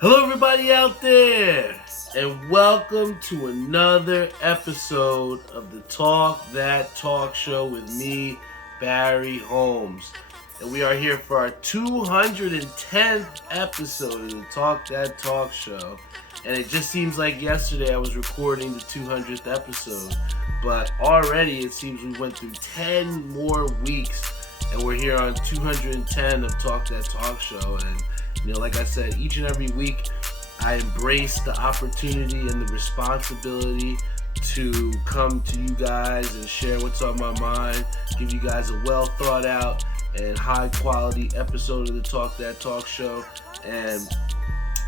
Hello, everybody out there, and welcome to another episode of the Talk That Talk Show with me, Barry Holmes. And we are here for our 210th episode of the Talk That Talk Show. And it just seems like yesterday I was recording the 200th episode, but already it seems we went through 10 more weeks, and we're here on 210 of Talk That Talk Show. And like I said, each and every week I embrace the opportunity and the responsibility to come to you guys and share what's on my mind, give you guys a well thought out and high quality episode of the Talk That Talk Show. And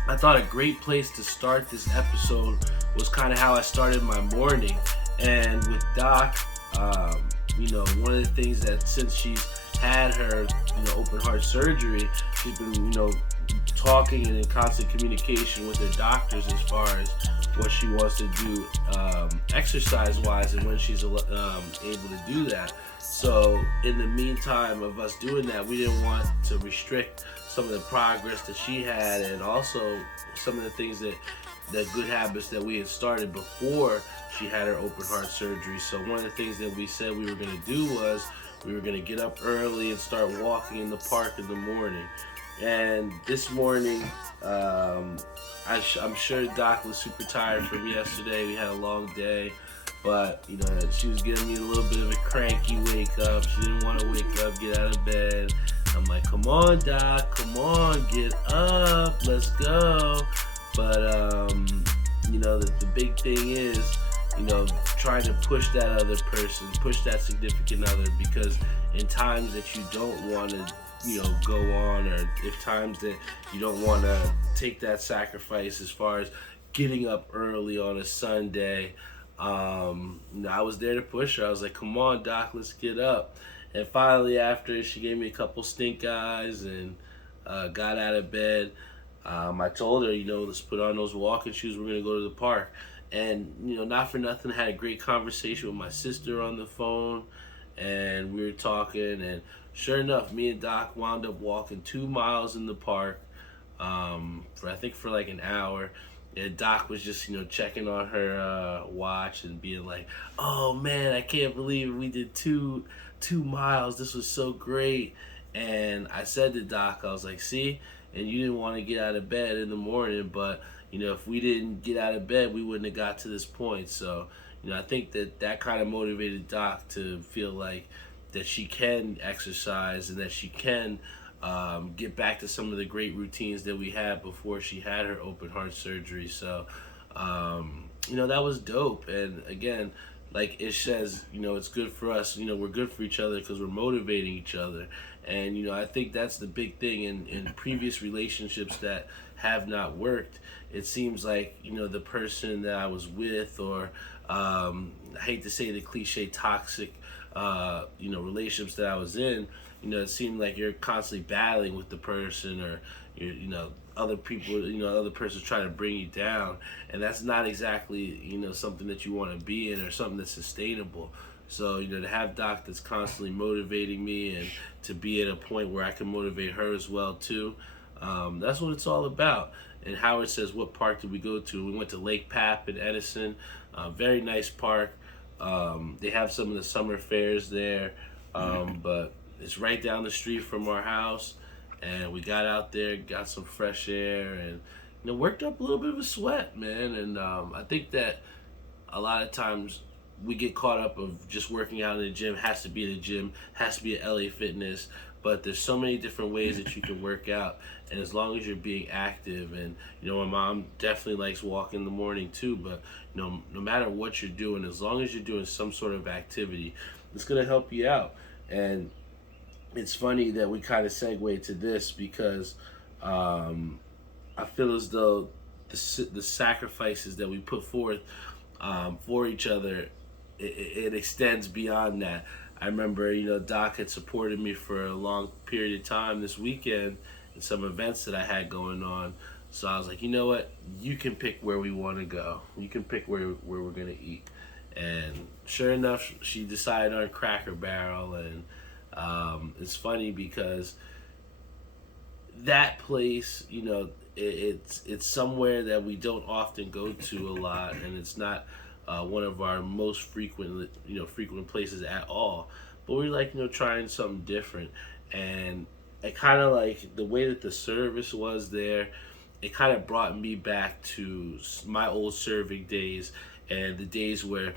I thought a great place to start this episode was kind of how I started my morning. And with Doc, one of the things that since she's had her, open heart surgery, she's been, talking and in constant communication with her doctors as far as what she wants to do exercise-wise and when she's able to do that. So in the meantime of us doing that, we didn't want to restrict some of the progress that she had, and also some of the things the good habits that we had started before she had her open heart surgery. So one of the things that we said we were going to do was we were going to get up early and start walking in the park in the morning. And this morning, I'm sure Doc was super tired from yesterday. We had a long day, but she was giving me a little bit of a cranky wake up. She didn't want to wake up, get out of bed. I'm like, come on, Doc, come on, get up, let's go. But the big thing is, trying to push that other person, push that significant other, because in times that you don't want to go on, or if times that you don't want to take that sacrifice as far as getting up early on a Sunday, I was there to push her. I was like, come on, Doc, let's get up. And finally, after she gave me a couple stink eyes and got out of bed, I told her, let's put on those walking shoes, we're going to go to the park. And not for nothing, I had a great conversation with my sister on the phone, and we were talking, and sure enough, me and Doc wound up walking 2 miles in the park for like an hour. And Doc was just, checking on her watch and being like, oh man, I can't believe we did two miles. This was so great. And I said to Doc, I was like, see, and you didn't want to get out of bed in the morning, but if we didn't get out of bed, we wouldn't have got to this point. So, I think that kind of motivated Doc to feel like that she can exercise and that she can get back to some of the great routines that we had before she had her open heart surgery. So, that was dope. And again, like it says, it's good for us. We're good for each other because we're motivating each other. And, I think that's the big thing in previous relationships that have not worked. It seems like, the person that I was with, or I hate to say the cliche toxic, relationships that I was in, it seemed like you're constantly battling with the person, or you're, other people, other person's trying to bring you down, and that's not exactly, something that you want to be in, or something that's sustainable. So, to have Doc that's constantly motivating me, and to be at a point where I can motivate her as well too, that's what it's all about. And Howard says, what park did we go to? We went to Lake Pap in Edison. Very nice park. They have some of the summer fairs there, but it's right down the street from our house. And we got out there, got some fresh air, and worked up a little bit of a sweat, man. And I think that a lot of times we get caught up of just working out in the gym. Has to be in the gym, has to be at LA Fitness. But there's so many different ways that you can work out, and as long as you're being active, and my mom definitely likes walking in the morning too. But no matter what you're doing, as long as you're doing some sort of activity, it's gonna help you out. And it's funny that we kind of segue to this, because I feel as though the sacrifices that we put forth for each other, it extends beyond that. I remember, Doc had supported me for a long period of time this weekend in some events that I had going on. So I was like, you know what? You can pick where we want to go. You can pick where we're going to eat. And sure enough, she decided on Cracker Barrel. And it's funny because that place, it's somewhere that we don't often go to a lot, and it's not one of our most frequent places at all. But we're like trying something different, and it kind of like the way that the service was there. It kind of brought me back to my old serving days and the days where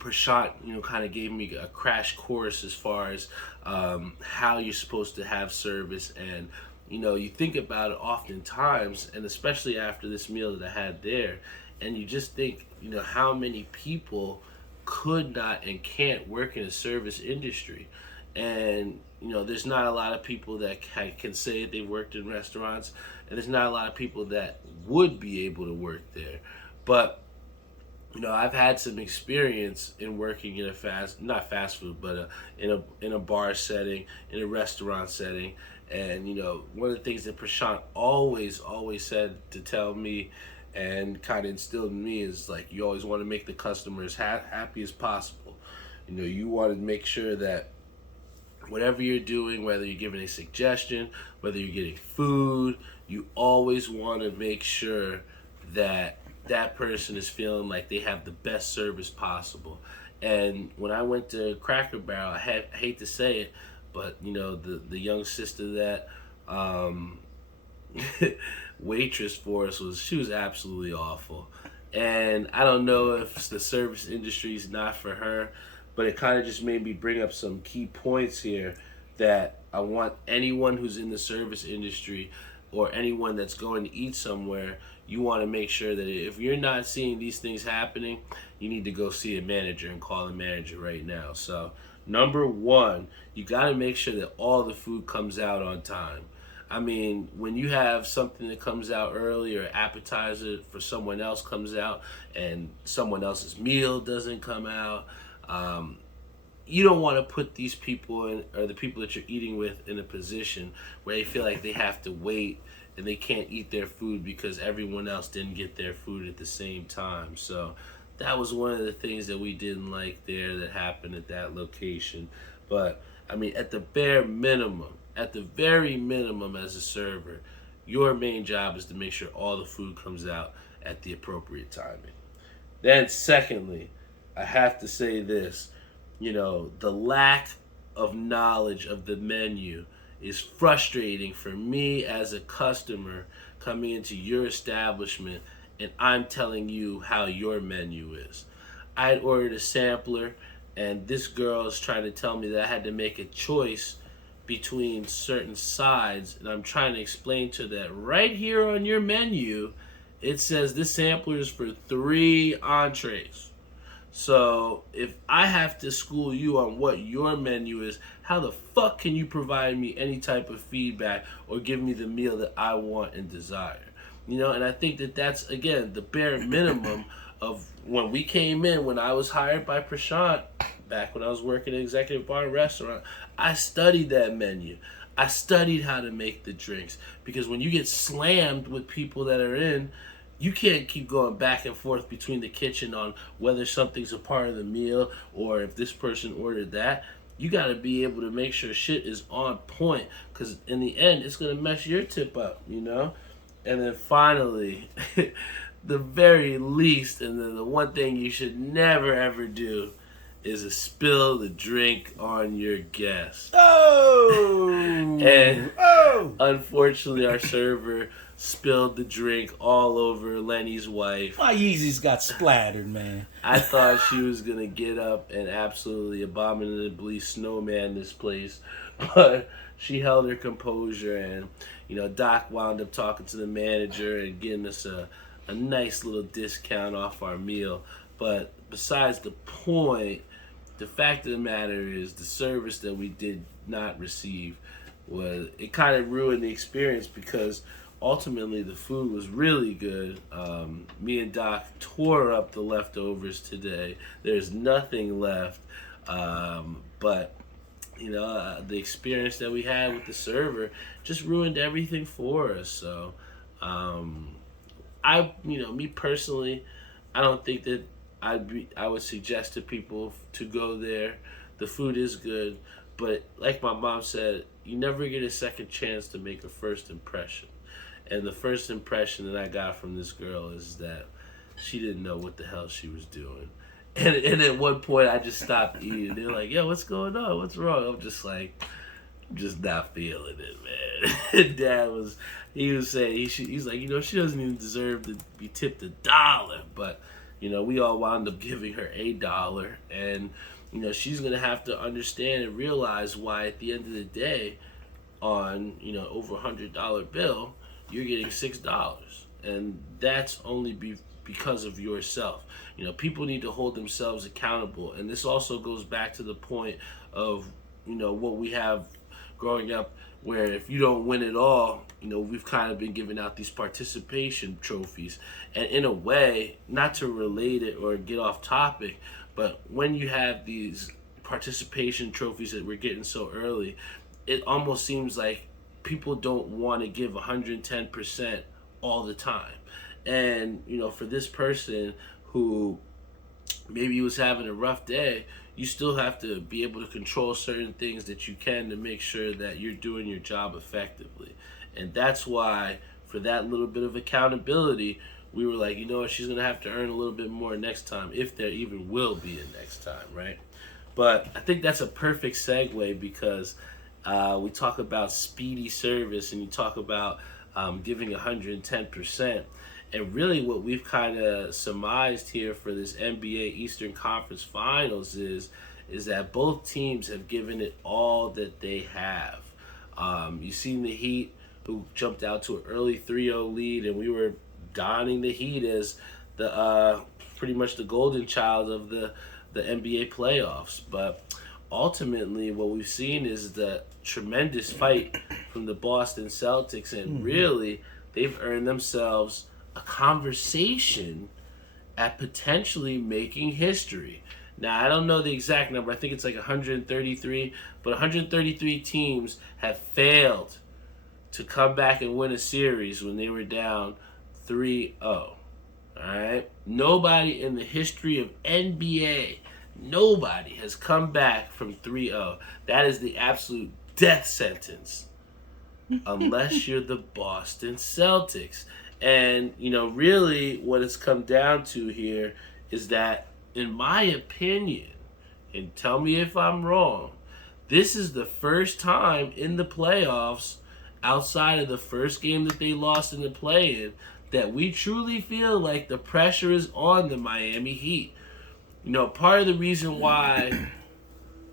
Prashant, kind of gave me a crash course as far as how you're supposed to have service. And, you think about it oftentimes, and especially after this meal that I had there, and you just think, how many people could not and can't work in a service industry. And, there's not a lot of people that can say they worked in restaurants, and there's not a lot of people that would be able to work there. But I've had some experience in working in not fast food, but in a bar setting, in a restaurant setting, and one of the things that Prashant always said to tell me, and kind of instilled in me, is like you always want to make the customers happy as possible. You want to make sure that whatever you're doing, whether you're giving a suggestion, whether you're getting food, you always want to make sure that that person is feeling like they have the best service possible. And when I went to Cracker Barrel, I hate to say it, but the young sister that waitress for us she was absolutely awful. And I don't know if the service industry is not for her, but it kind of just made me bring up some key points here that I want anyone who's in the service industry or anyone that's going to eat somewhere, you want to make sure that if you're not seeing these things happening, you need to go see a manager and call the manager right now. So, number one, you got to make sure that all the food comes out on time. I mean, when you have something that comes out early, or appetizer for someone else comes out and someone else's meal doesn't come out, you don't want to put these people in, or the people that you're eating with, in a position where they feel like they have to wait and they can't eat their food because everyone else didn't get their food at the same time. So that was one of the things that we didn't like there that happened at that location. But I mean, at the very minimum as a server, your main job is to make sure all the food comes out at the appropriate timing. Then secondly, I have to say this, the lack of knowledge of the menu is frustrating for me as a customer coming into your establishment, and I'm telling you how your menu is. I had ordered a sampler, and this girl is trying to tell me that I had to make a choice between certain sides, and I'm trying to explain to her that right here on your menu, it says this sampler is for 3 entrees. So if I have to school you on what your menu is, how the fuck can you provide me any type of feedback or give me the meal that I want and desire? And I think that that's, again, the bare minimum of when we came in, when I was hired by Prashant, back when I was working in executive bar and restaurant, I studied that menu. I studied how to make the drinks, because when you get slammed with people that are in, you can't keep going back and forth between the kitchen on whether something's a part of the meal or if this person ordered that. You got to be able to make sure shit is on point, because in the end, it's going to mess your tip up, And then finally, the very least, and then the one thing you should never ever do is to spill the drink on your guest. And unfortunately, our server spilled the drink all over Lenny's wife. My Yeezys got splattered, man. I thought she was going to get up and absolutely abominably snowman this place, but she held her composure, and Doc wound up talking to the manager and getting us a nice little discount off our meal. But besides the point, the fact of the matter is the service that we did not receive it kind of ruined the experience, because ultimately the food was really good. Me and Doc tore up the leftovers today. There's nothing left, but the experience that we had with the server just ruined everything for us. So me personally, I don't think that I would suggest to people to go there. The food is good, but like my mom said, you never get a second chance to make a first impression. And the first impression that I got from this girl is that she didn't know what the hell she was doing. And at one point, I just stopped eating. They're like, "Yo, what's going on? What's wrong?" I'm just like, I'm just not feeling it, man. And Dad he was saying, he's like, she doesn't even deserve to be tipped $1. But, we all wound up giving her $1. And, she's going to have to understand and realize why at the end of the day, on, over $100 bill, you're getting $6. And that's only because of yourself. People need to hold themselves accountable. And this also goes back to the point of, what we have growing up, where if you don't win it all, we've kind of been giving out these participation trophies. And in a way, not to relate it or get off topic, but when you have these participation trophies that we're getting so early, it almost seems like people don't want to give 110% all the time. And, for this person who maybe was having a rough day, you still have to be able to control certain things that you can to make sure that you're doing your job effectively. And that's why, for that little bit of accountability, we were like, she's going to have to earn a little bit more next time, if there even will be a next time, right? But I think that's a perfect segue, because we talk about speedy service and you talk about giving 110%. And really what we've kind of surmised here for this NBA Eastern Conference Finals is that both teams have given it all that they have. You've seen the Heat, who jumped out to an early 3-0 lead, and we were donning the Heat as the pretty much the golden child of the NBA playoffs. But ultimately what we've seen is the tremendous fight from the Boston Celtics, and really they've earned themselves a conversation at potentially making history. Now, I don't know the exact number. I think it's like 133, but 133 teams have failed to come back and win a series when they were down 3-0. All right? Nobody in the history of NBA, nobody has come back from 3-0. That is the absolute death sentence, unless you're the Boston Celtics. And, really what it's come down to here is that, in my opinion, and tell me if I'm wrong, this is the first time in the playoffs, outside of the first game that they lost in the play-in, that we truly feel like the pressure is on the Miami Heat. Part of the reason why,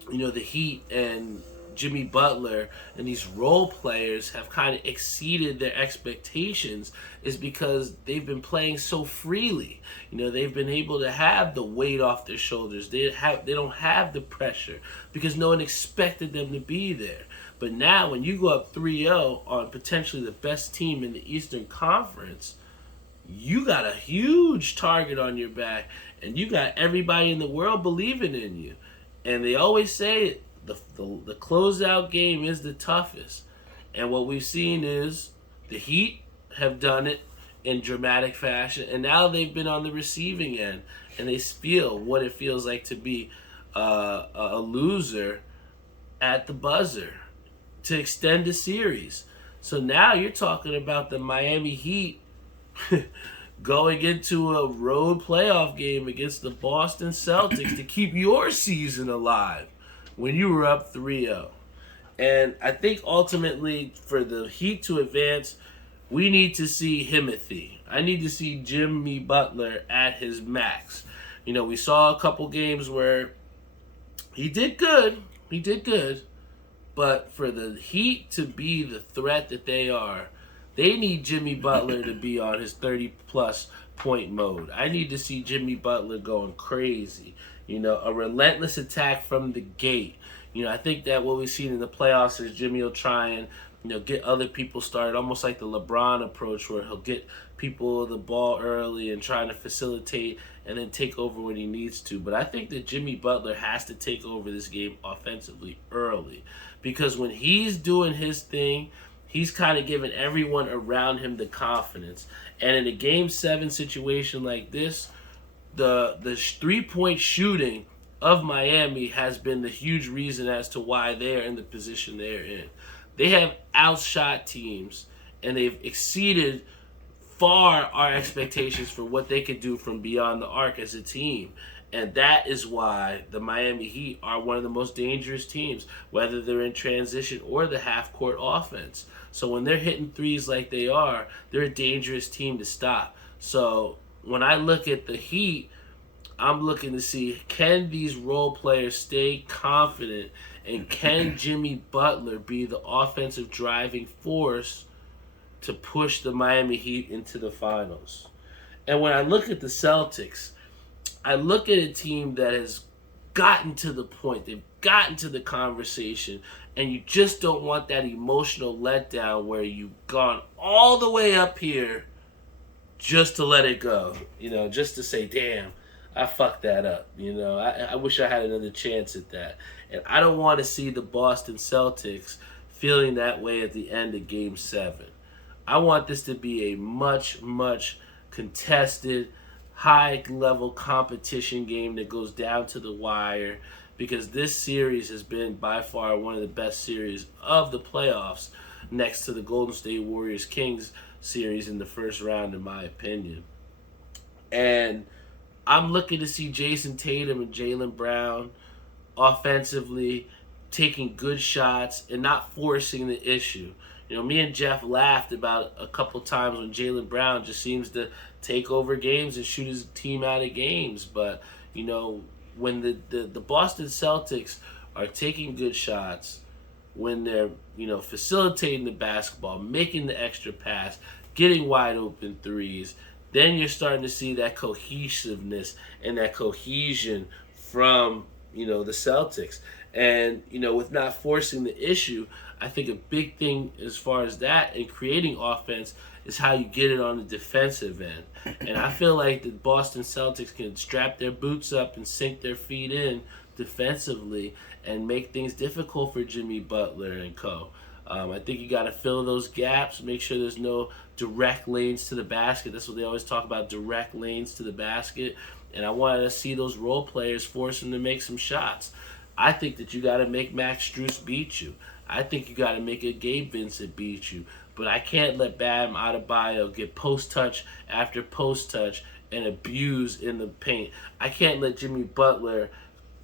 the Heat and Jimmy Butler and these role players have kind of exceeded their expectations is because they've been playing so freely. They've been able to have the weight off their shoulders. They don't have the pressure because no one expected them to be there. But now when you go up 3-0 on potentially the best team in the Eastern Conference, you got a huge target on your back, and you got everybody in the world believing in you. And they always say the closeout game is the toughest. And what we've seen is the Heat have done it in dramatic fashion, and now they've been on the receiving end, and they feel what it feels like to be a loser at the buzzer to extend the series. So now you're talking about the Miami Heat going into a road playoff game against the Boston Celtics to keep your season alive when you were up 3-0. And I think ultimately for the Heat to advance, we need to see Himothy. I need to see Jimmy Butler at his max. We saw a couple games where he did good. But for the Heat to be the threat that they are, they need Jimmy Butler to be on his 30-plus point mode. I need to see Jimmy Butler going crazy. A relentless attack from the gate. I think that what we've seen in the playoffs is Jimmy will try and, get other people started, almost like the LeBron approach, where he'll get people the ball early and trying to facilitate and then take over when he needs to. But I think that Jimmy Butler has to take over this game offensively early, because when he's doing his thing, he's kind of giving everyone around him the confidence. And in a Game 7 situation like this, the 3-point shooting of Miami has been the huge reason as to why they're in the position they're in. They have outshot teams and they've exceeded far our expectations for what they could do from beyond the arc as a team. And that is why the Miami Heat are one of the most dangerous teams, whether they're in transition or the half court offense. So when they're hitting threes like they are, they're a dangerous team to stop. So when I look at the Heat, I'm looking to see, can these role players stay confident, and can Jimmy Butler be the offensive driving force to push the Miami Heat into the finals? And when I look at the Celtics, I look at a team that has gotten to the point, they've gotten to the conversation, and you just don't want that emotional letdown where you've gone all the way up here just to let it go, just to say, damn, I fucked that up. I wish I had another chance at that. And I don't want to see the Boston Celtics feeling that way at the end of Game 7. I want this to be a much, much contested, high-level competition game that goes down to the wire, because this series has been by far one of the best series of the playoffs, next to the Golden State Warriors-Kings series in the first round, in my opinion. And I'm looking to see Jason Tatum and Jaylen Brown offensively taking good shots and not forcing the issue. Me and Jeff laughed about a couple times when Jaylen Brown just seems to take over games and shoot his team out of games. But, when the Boston Celtics are taking good shots, when they're, facilitating the basketball, making the extra pass, getting wide open threes, then you're starting to see that cohesiveness and that cohesion from, the Celtics. And, with not forcing the issue, I think a big thing as far as that and creating offense is how you get it on the defensive end. And I feel like the Boston Celtics can strap their boots up and sink their feet in defensively and make things difficult for Jimmy Butler and co. I think you got to fill those gaps, make sure there's no direct lanes to the basket. That's what they always talk about, direct lanes to the basket. And I wanted to see those role players force them to make some shots. I think that you got to make Max Strus beat you. I think you got to make a Gabe Vincent beat you. But I can't let Bam Adebayo get post-touch after post-touch and abuse in the paint. I can't let Jimmy Butler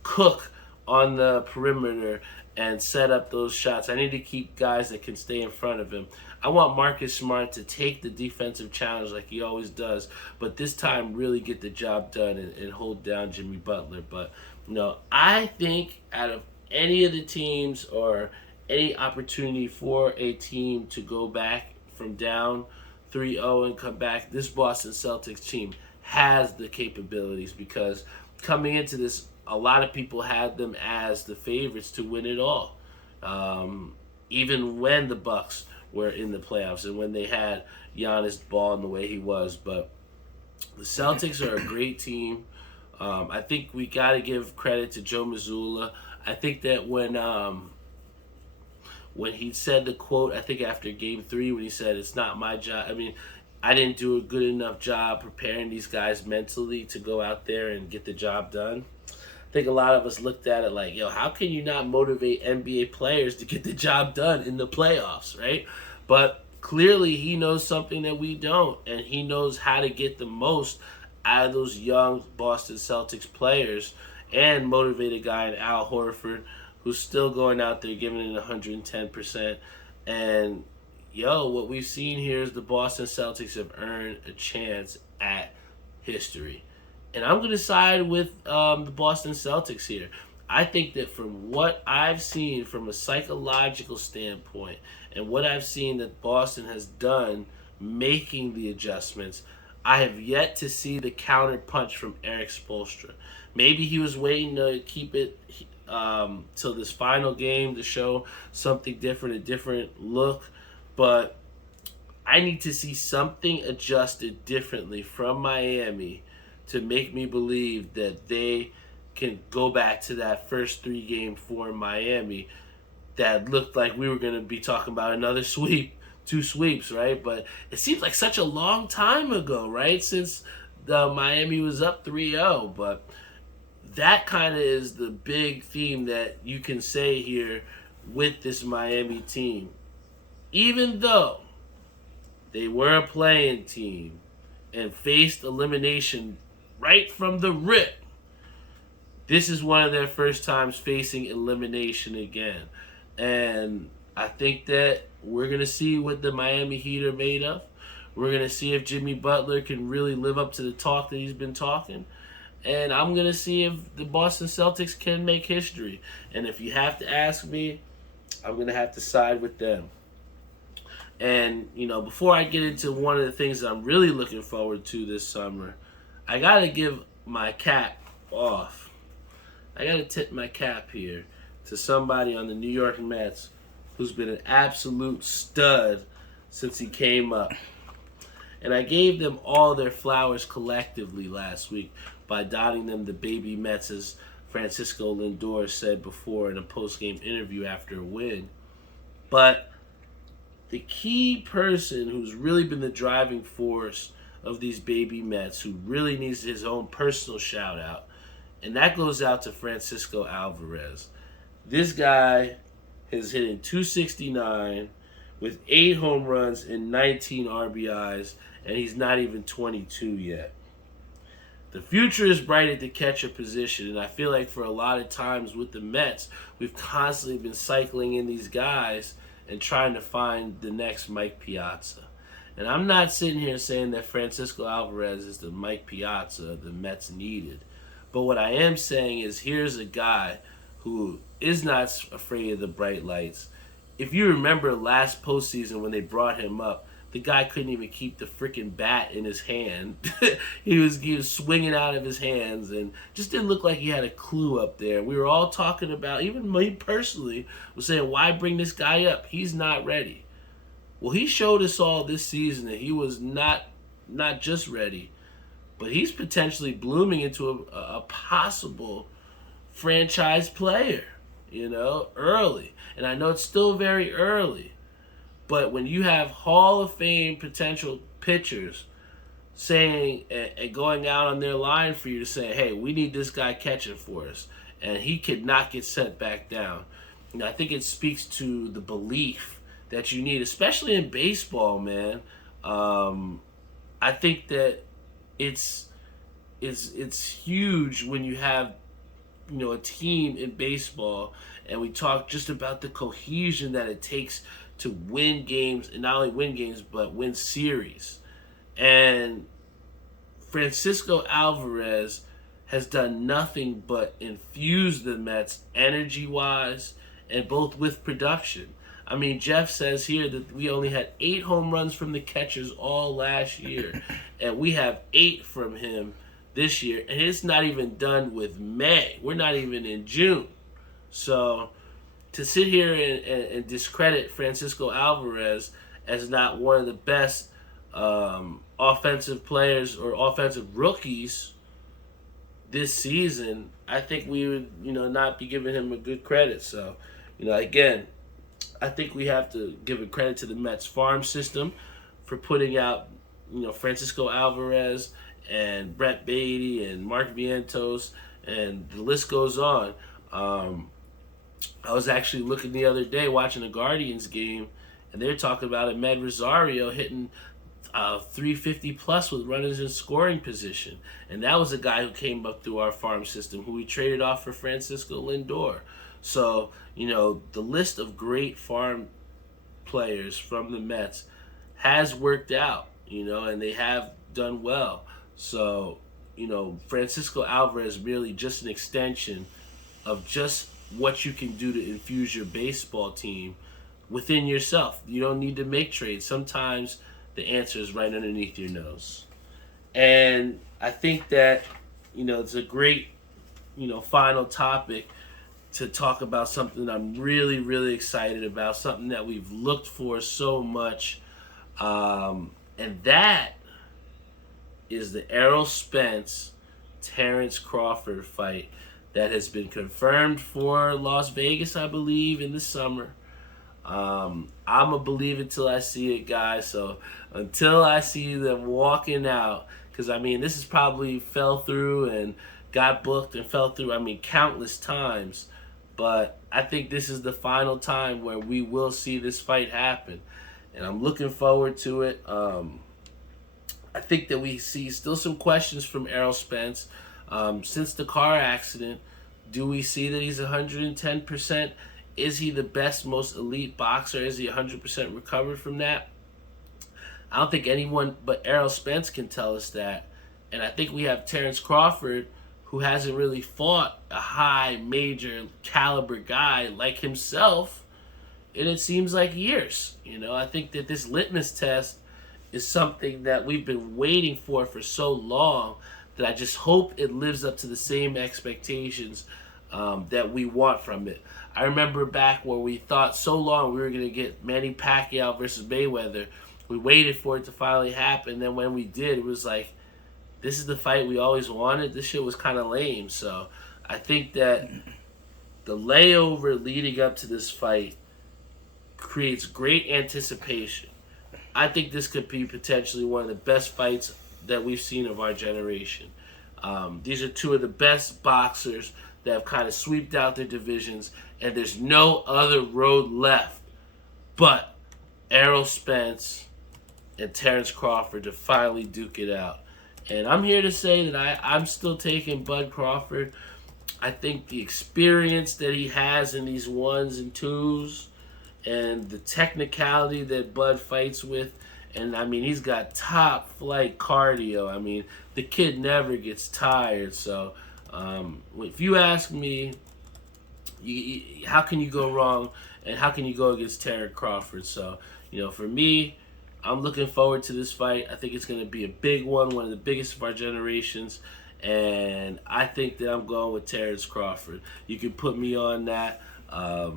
cook on the perimeter and set up those shots. I need to keep guys that can stay in front of him. I want Marcus Smart to take the defensive challenge like he always does, but this time really get the job done and hold down Jimmy Butler. But, I think out of any of the teams or any opportunity for a team to go back from down 3-0 and come back, this Boston Celtics team has the capabilities, because coming into this, a lot of people had them as the favorites to win it all. Even when the Bucks were in the playoffs and when they had Giannis balling the way he was. But the Celtics are a great team. I think we got to give credit to Joe Mazzulla. I think that when he said the quote, I think after Game 3, when he said, "It's not my job," I didn't do a good enough job preparing these guys mentally to go out there and get the job done. I think a lot of us looked at it like, how can you not motivate NBA players to get the job done in the playoffs, right? But clearly he knows something that we don't, and he knows how to get the most out of those young Boston Celtics players and motivate a guy in Al Horford who's still going out there giving it 110%. And, what we've seen here is the Boston Celtics have earned a chance at history. And I'm going to side with the Boston Celtics here. I think that from what I've seen from a psychological standpoint and what I've seen that Boston has done making the adjustments, I have yet to see the counter punch from Erik Spoelstra. Maybe he was waiting to keep it till this final game to show something different, a different look. But I need to see something adjusted differently from Miami to make me believe that they can go back to that first 3-game for Miami that looked like we were going to be talking about another sweep, 2 sweeps, right? But it seems like such a long time ago, right, since Miami was up 3-0. But that kind of is the big theme that you can say here with this Miami team. Even though They were a playing team and faced elimination right from the rip. This is one of their first times facing elimination again. And I think that we're going to see what the Miami Heat are made of. We're going to see if Jimmy Butler can really live up to the talk that he's been talking. And I'm going to see if the Boston Celtics can make history. And if you have to ask me, I'm going to have to side with them. And, before I get into one of the things that I'm really looking forward to this summer, I got to give my cap off. I got to tip my cap here to somebody on the New York Mets who's been an absolute stud since he came up. And I gave them all their flowers collectively last week by donning them the baby Mets, as Francisco Lindor said before in a post-game interview after a win. But the key person who's really been the driving force of these baby Mets, who really needs his own personal shout-out, and that goes out to Francisco Alvarez. This guy is hitting .269 with 8 home runs and 19 RBIs, and he's not even 22 yet. The future is bright at the catcher position, and I feel like for a lot of times with the Mets, we've constantly been cycling in these guys and trying to find the next Mike Piazza. And I'm not sitting here saying that Francisco Alvarez is the Mike Piazza the Mets needed. But what I am saying is here's a guy who is not afraid of the bright lights. If you remember last postseason when they brought him up, the guy couldn't even keep the freaking bat in his hand. he was swinging out of his hands and just didn't look like he had a clue up there. We were all talking about, even me personally, was saying, why bring this guy up? He's not ready. Well, he showed us all this season that he was not just ready, but he's potentially blooming into a possible franchise player, early. And I know it's still very early. But when you have Hall of Fame potential pitchers saying and going out on their line for you to say, hey, we need this guy catching for us, and he could not get sent back down, I think it speaks to the belief that you need, especially in baseball, man. I think that it's huge when you have a team in baseball, and we talk just about the cohesion that it takes to win games, and not only win games, but win series. And Francisco Alvarez has done nothing but infuse the Mets energy-wise and both with production. I mean, Jeff says here that we only had 8 home runs from the catchers all last year, and we have 8 from him this year, and it's not even done with May. We're not even in June. So to sit here and discredit Francisco Alvarez as not one of the best offensive players or offensive rookies this season, I think we would, not be giving him a good credit. So, again, I think we have to give a credit to the Mets farm system for putting out, Francisco Alvarez and Brett Beatty and Mark Vientos, and the list goes on. I was actually looking the other day watching a Guardians game, and they're talking about Ahmed Rosario hitting 350 plus with runners in scoring position. And that was a guy who came up through our farm system, who we traded off for Francisco Lindor. So, the list of great farm players from the Mets has worked out, and they have done well. So, Francisco Alvarez merely just an extension of just what you can do to infuse your baseball team within yourself. You don't need to make trades. Sometimes the answer is right underneath your nose. And I think that, it's a great, final topic to talk about something that I'm really, really excited about, something that we've looked for so much. And that is the Errol Spence, Terrance Crawford fight that has been confirmed for Las Vegas, I believe, in the summer. I'm a believe it till I see it, guys. So until I see them walking out, because, this is probably fell through and got booked and fell through, countless times. But I think this is the final time where we will see this fight happen. and I'm looking forward to it. I think that we see still some questions from Errol Spence. Since the car accident, do we see that he's 110%? Is he the best, most elite boxer? Is he 100% recovered from that? I don't think anyone but Errol Spence can tell us that. And I think we have Terrance Crawford, who hasn't really fought a high, major caliber guy like himself, and it seems like years. I think that this litmus test is something that we've been waiting for so long that I just hope it lives up to the same expectations that we want from it. I remember back where we thought so long we were going to get Manny Pacquiao versus Mayweather. We waited for it to finally happen. Then when we did, it was like, this is the fight we always wanted. This shit was kind of lame. So I think that the layover leading up to this fight creates great anticipation. I think this could be potentially one of the best fights that we've seen of our generation. These are two of the best boxers that have kind of sweeped out their divisions, and there's no other road left but Errol Spence and Terrance Crawford to finally duke it out. And I'm here to say that I'm still taking Bud Crawford. I think the experience that he has in these ones and twos and the technicality that Bud fights with, and I mean, he's got top flight cardio. I mean, the kid never gets tired. So if you ask me, how can you go wrong and how can you go against Terrance Crawford? So, for me, I'm looking forward to this fight. I think it's going to be a big one of the biggest of our generations. And I think that I'm going with Terrance Crawford. You can put me on that. I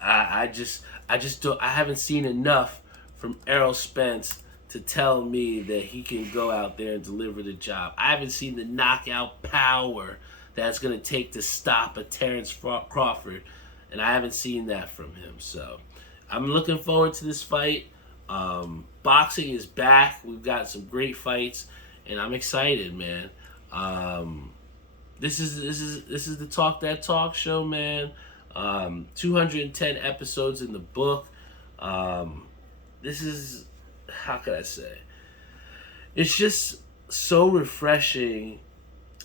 haven't seen enough from Errol Spence to tell me that he can go out there and deliver the job. I haven't seen the knockout power that's going to take to stop a Terrance Crawford, and I haven't seen that from him. So I'm looking forward to this fight. Boxing is back. We've got some great fights, and I'm excited, man. This is the Talk That Talk show, man. 210 episodes in the book. This is, how can I say? It's just so refreshing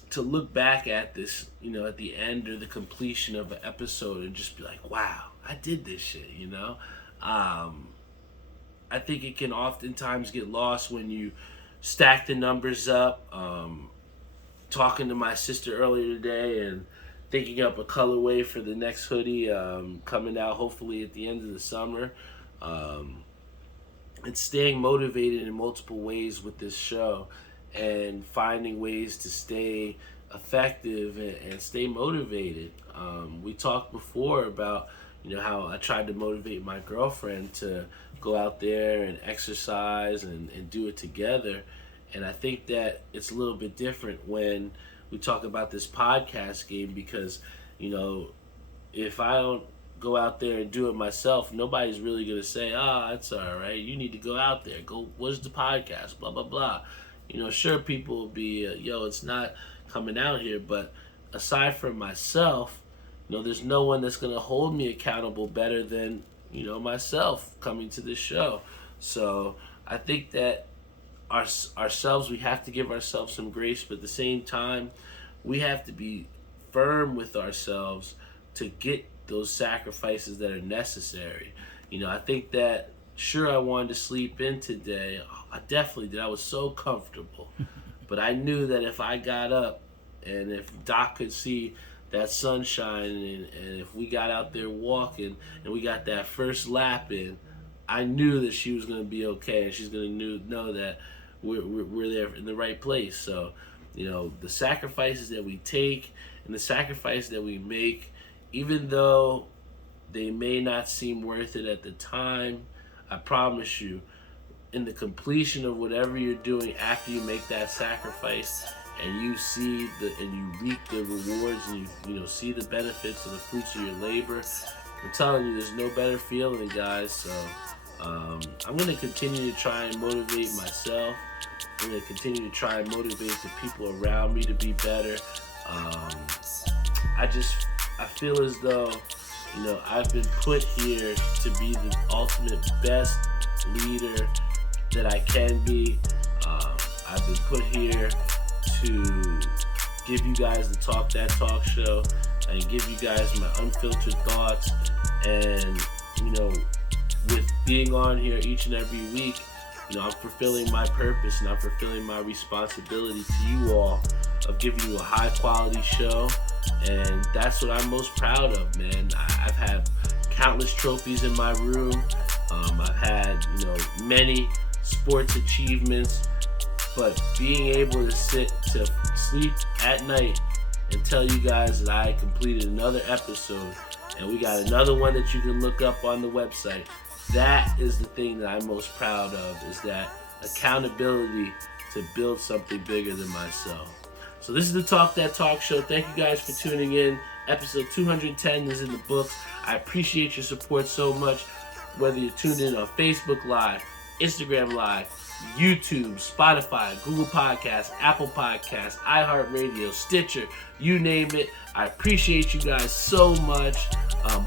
to look back at this, at the end or the completion of an episode and just be like, wow, I did this shit, I think it can oftentimes get lost when you stack the numbers up. Talking to my sister earlier today and thinking up a colorway for the next hoodie coming out hopefully at the end of the summer. And staying motivated in multiple ways with this show and finding ways to stay effective and stay motivated. We talked before about how I tried to motivate my girlfriend to go out there and exercise and do it together. And I think that it's a little bit different when we talk about this podcast game because, if I don't go out there and do it myself, nobody's really going to say, that's all right. You need to go out there. Go, what's the podcast? Blah, blah, blah. Sure, people will be, it's not coming out here. But aside from myself, there's no one that's going to hold me accountable better than, myself coming to this show. So I think that ourselves, we have to give ourselves some grace, but at the same time, we have to be firm with ourselves to get those sacrifices that are necessary. I think that, sure, I wanted to sleep in today. I definitely did. I was so comfortable. But I knew that if I got up and if Doc could see that sunshine and if we got out there walking and we got that first lap in, I knew that she was going to be okay and she's going to know that we're there in the right place. So, the sacrifices that we take and the sacrifices that we make, even though they may not seem worth it at the time, I promise you, in the completion of whatever you're doing after you make that sacrifice and you see and you reap the rewards and you see the benefits of the fruits of your labor, I'm telling you, there's no better feeling, guys. So I'm going to continue to try and motivate myself. I'm going to continue to try and motivate the people around me to be better. I feel as though, I've been put here to be the ultimate best leader that I can be. I've been put here to give you guys the Talk That Talk show and give you guys my unfiltered thoughts. And, with being on here each and every week, I'm fulfilling my purpose and I'm fulfilling my responsibility to you all of giving you a high quality show. And that's what I'm most proud of, man. I've had countless trophies in my room. I've had, many sports achievements, but being able to sleep at night and tell you guys that I completed another episode and we got another one that you can look up on the website. That is the thing that I'm most proud of, is that accountability to build something bigger than myself. So this is the Talk That Talk show. Thank you guys for tuning in. Episode 210 is in the books. I appreciate your support so much. Whether you're tuned in on Facebook Live, Instagram Live, YouTube, Spotify, Google Podcasts, Apple Podcasts, iHeartRadio, Stitcher, you name it. I appreciate you guys so much.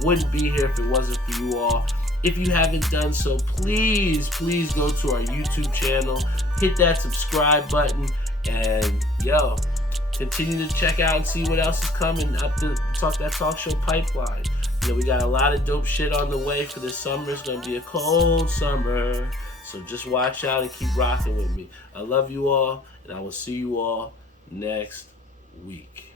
Wouldn't be here if it wasn't for you all. If you haven't done so, please go to our YouTube channel, hit that subscribe button, and continue to check out and see what else is coming up the Talk That Talk show pipeline. We got a lot of dope shit on the way for this summer. It's gonna be a cold summer, so just watch out and keep rocking with me. I love you all, and I will see you all next week.